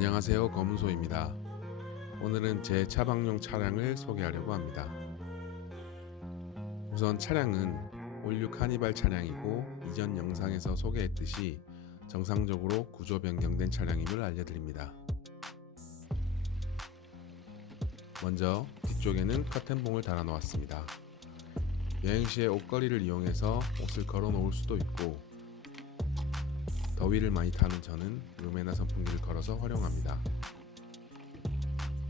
안녕하세요, 검은소입니다. 오늘은 제 차박용 차량을 소개하려고 합니다. 우선 차량은 올류 카니발 차량이고 이전 영상에서 소개했듯이 정상적으로 구조 변경된 차량임을 알려드립니다. 먼저 뒤쪽에는 커튼봉을 달아 놓았습니다. 여행 시에 옷걸이를 이용해서 옷을 걸어 놓을 수도 있고, 더위를 많이 타는 저는 룸메나 선풍기를 걸어서 활용합니다.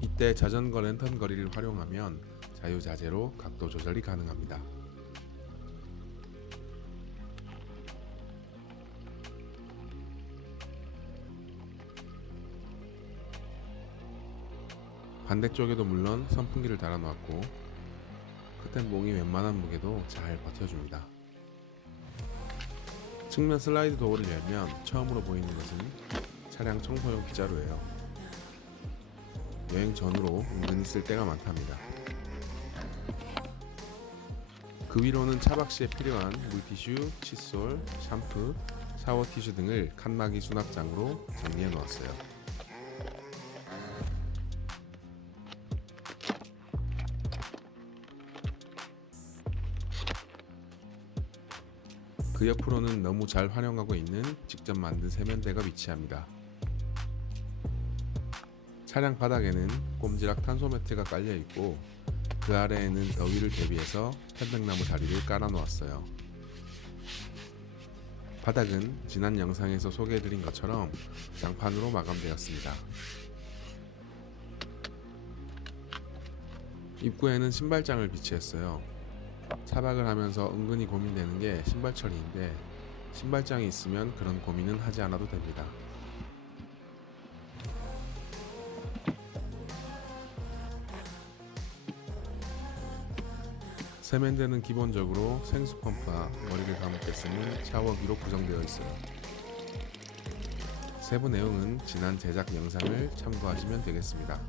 이때 자전거 랜턴 거리를 활용하면 자유자재로 각도 조절이 가능합니다. 반대쪽에도 물론 선풍기를 달아놓았고, 커튼봉이 웬만한 무게도 잘 버텨줍니다. 측면 슬라이드 도어를 열면 처음으로 보이는 것은 차량 청소용 빗자루예요. 여행 전후로 은근히 쓸 때가 많답니다. 그 위로는 차박 시에 필요한 물티슈, 칫솔, 샴푸, 샤워 티슈 등을 칸막이 수납장으로 정리해 놓았어요. 그 옆으로는 너무 잘 활용하고 있는 직접 만든 세면대가 위치합니다. 차량 바닥에는 꼼지락 탄소 매트가 깔려 있고, 그 아래에는 더위를 대비해서 편백나무 다리를 깔아 놓았어요. 바닥은 지난 영상에서 소개해드린 것처럼 장판으로 마감되었습니다. 입구에는 신발장을 비치했어요. 차박을 하면서 은근히 고민되는 게 신발 처리인데, 신발장이 있으면 그런 고민은 하지 않아도 됩니다. 세면대는 기본적으로 생수 펌프와 머리를 감을 쓰는 샤워기로 구성되어 있어요. 세부 내용은 지난 제작 영상을 참고하시면 되겠습니다.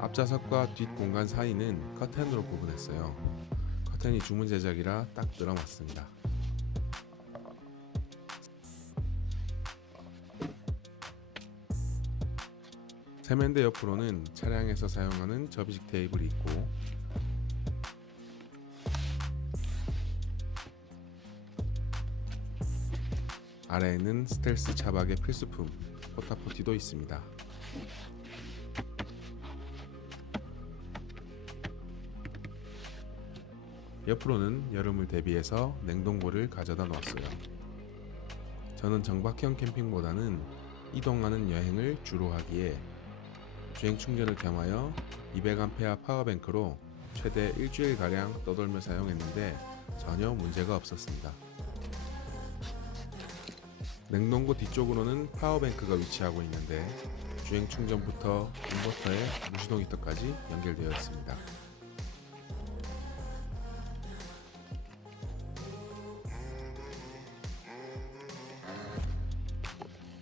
앞좌석과 뒷 공간 사이는 커튼으로 구분했어요. 커튼이 주문 제작이라 딱 들어맞습니다. 세면대 옆으로는 차량에서 사용하는 접이식 테이블이 있고, 아래에는 스텔스 차박의 필수품 포타포티도 있습니다. 옆으로는 여름을 대비해서 냉동고를 가져다 놓았어요. 저는 정박형 캠핑보다는 이동하는 여행을 주로 하기에 주행 충전을 겸하여 200A 파워뱅크로 최대 일주일가량 떠돌며 사용했는데 전혀 문제가 없었습니다. 냉동고 뒤쪽으로는 파워뱅크가 위치하고 있는데 주행 충전부터 인버터에 무시동 히터까지 연결되어 있습니다.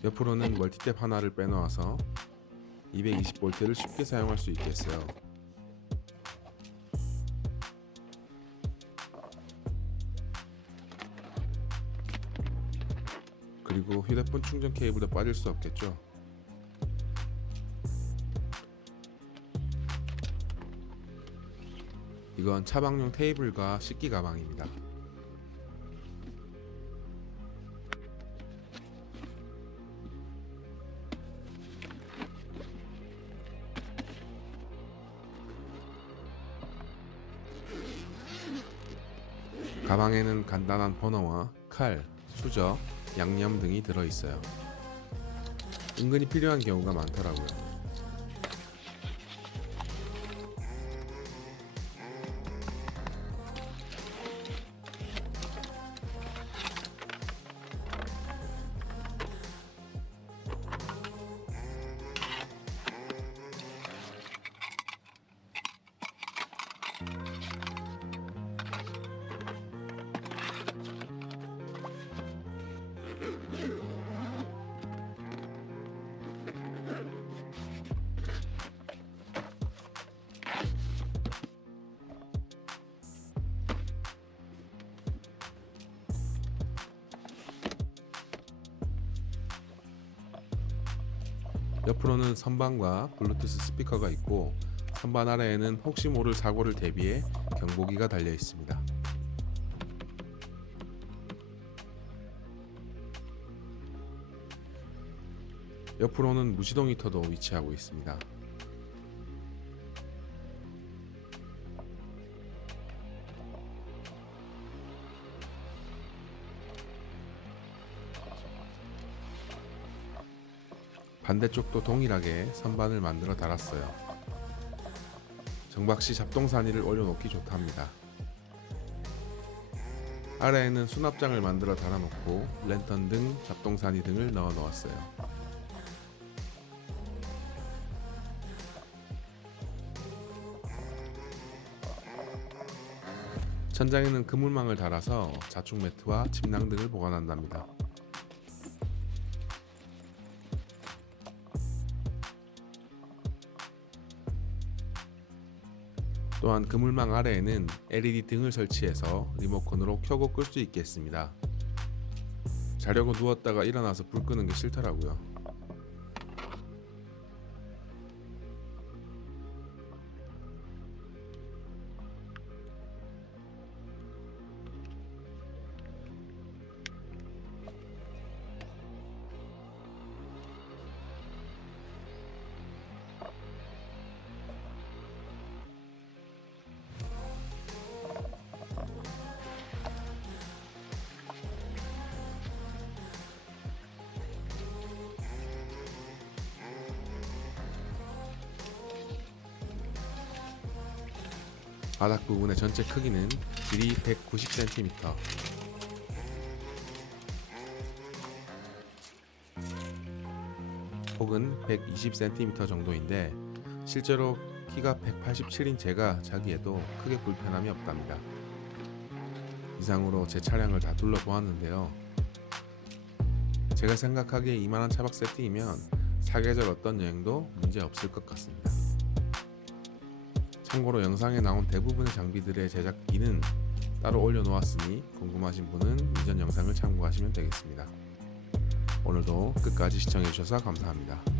옆으로는 멀티탭 하나를 빼놓아서 220V를 쉽게 사용할 수 있겠어요. 그리고 휴대폰 충전 케이블도 빠질 수 없겠죠. 이건 차박용 테이블과 식기 가방입니다. 가방에는 간단한 버너와 칼, 수저, 양념 등이 들어있어요. 은근히 필요한 경우가 많더라고요. 옆으로는 선반과 블루투스 스피커가 있고 선반 아래에는 혹시 모를 사고를 대비해 경보기가 달려 있습니다. 옆으로는 무시동 히터도 위치하고 있습니다. 반대쪽도 동일하게 선반을 만들어 달았어요. 정박시 잡동사니를 올려놓기 좋답니다. 아래에는 수납장을 만들어 달아놓고 랜턴 등 잡동사니 등을 넣어 놓았어요. 천장에는 그물망을 달아서 자충 매트와 침낭 등을 보관한답니다. 또한 그물망 아래에는 LED 등을 설치해서 리모컨으로 켜고 끌 수 있게 했습니다. 자려고 누웠다가 일어나서 불 끄는 게 싫더라고요. 바닥 부분의 전체 크기는 길이 190cm, 폭은 120cm 정도인데 실제로 키가 187인 제가 자기에도 크게 불편함이 없답니다. 이상으로 제 차량을 다 둘러보았는데요. 제가 생각하기에 이만한 차박 세팅이면 사계절 어떤 여행도 문제 없을 것 같습니다. 참고로 영상에 나온 대부분의 장비들의 제작기는 따로 올려놓았으니 궁금하신 분은 이전 영상을 참고하시면 되겠습니다. 오늘도 끝까지 시청해주셔서 감사합니다.